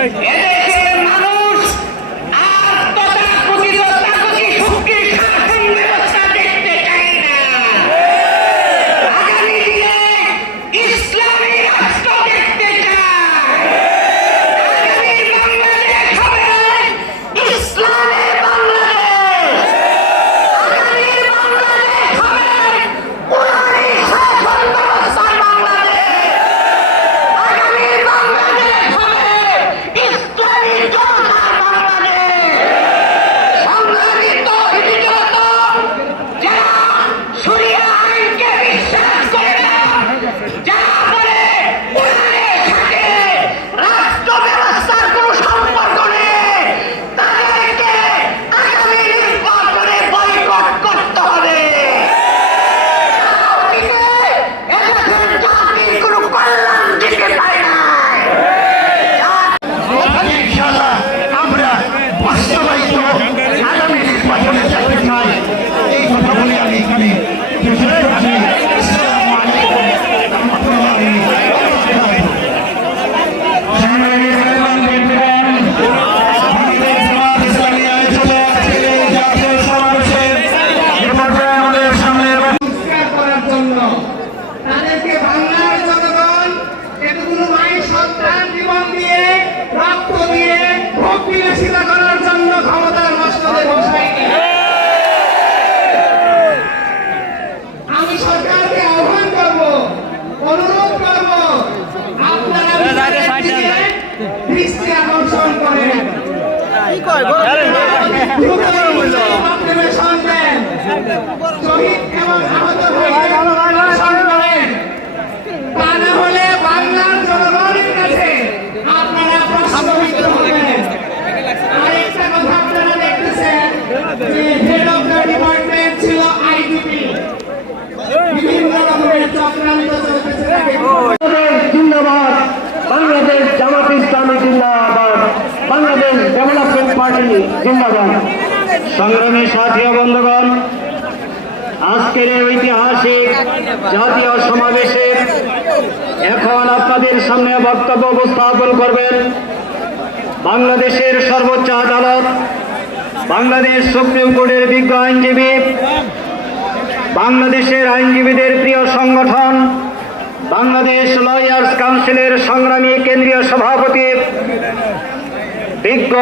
এদেশের মানুষ আর তথাকথিত শক্তির শাসন ব্যবস্থা দেখতে চায় না। আগামী দিনে ইসলামী রাষ্ট্র দেখতে চায়। আগামী বাংলাদেশ হবে ইসলামের বাংলাদেশ। আগামী বাংলাদেশ হবে কোরআনী শাসন ব্যবস্থার বাংলাদেশ। আগামী বাংলাদেশ হবে ইসলামী জনতার বাংলাদেশ। সংগ্রামী তৌহিদি জনতা, যারা শরিয়া আইনকে বিশ্বাস করে না, যারা বলে কোরআনের সাথে রাষ্ট্র ব্যবস্থার কোনো সম্পর্ক নেই, তাদেরকে আগামী নির্বাচনে বয়কট করতে হবে। এদেশের জাতির কোনো কল্যাণ দিতে পারে না। ইনশাআল্লাহ আমরা বাস্তবায়িত আগামী নির্বাচনে যেতে চাই, এই কথা বলে আমি এখানে আসসালামু আলাইকুম রহমতুল্লাহি ওয়া বারাকাতুহু। তাদেরকে বাংলার জনগণ এতগুলো মায়ের সন্তান জীবন দিয়ে রক্ত দিয়ে ভোগ বিলাসিতা করার জন্য ক্ষমতার মস্তদে বসায়নি। আমি সরকারকে আহ্বান করব, অনুরোধ করব, আপনারা দৃষ্টি আকর্ষণ করেন, মাধ্যমে শুনবেন, শহীদ এবং আহত ভাইদের সম্মান করেন। তা না হলে বাংলার জনগণের কাছে আপনারা প্রশ্নবিদ্ধ হবেন। আরেকটা কথা আপনারা দেখতেছেন যে হেড অফ দ্য ডিপার্টমেন্ট ছিল আইজিপি। বিভিন্ন রকমের চক্রান্ত চলতেছে। জিন্দাবাদ, বাংলাদেশ জামাত ইসলামী জিন্দাবাদ, বাংলাদেশ ডেভেলপমেন্ট পার্টি জিন্দাবাদ। সংগ্রামী সাথী ও বন্ধুগণ, আজকের এই ঐতিহাসিক জাতীয় সমাবেশে এখন আপনাদের সামনে বক্তব্য উপস্থাপন করবেন বাংলাদেশের সর্বোচ্চ আদালত, বাংলাদেশ সুপ্রিম কোর্টের বিজ্ঞ আইনজীবী, বাংলাদেশের আইনজীবীদের প্রিয় সংগঠন বাংলাদেশ লয়ার্স কাউন্সিলের সংগ্রামী কেন্দ্রীয় সভাপতি, বিজ্ঞ